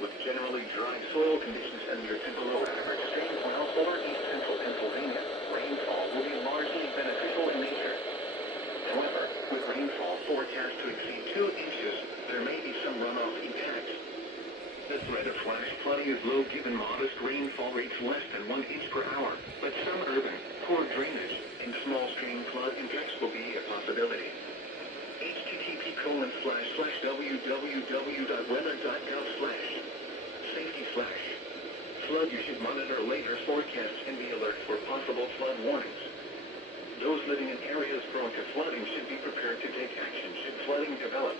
with generally dry soil conditions under to below average rainfall over east central Pennsylvania. Rainfall will be largely beneficial in nature. However, with rainfall forecast to exceed 2 inches, there may be some runoff impacts. The threat of flash flooding is low given modest rainfall rates less than 1 inch per hour, but some urban, poor drainage, and small stream flood impacts will be a possibility. http://www.weather.gov/safety/. Flood. You should monitor later forecasts and be alert for possible flood warnings. Those living in areas prone to flooding should be prepared to take action should flooding develop.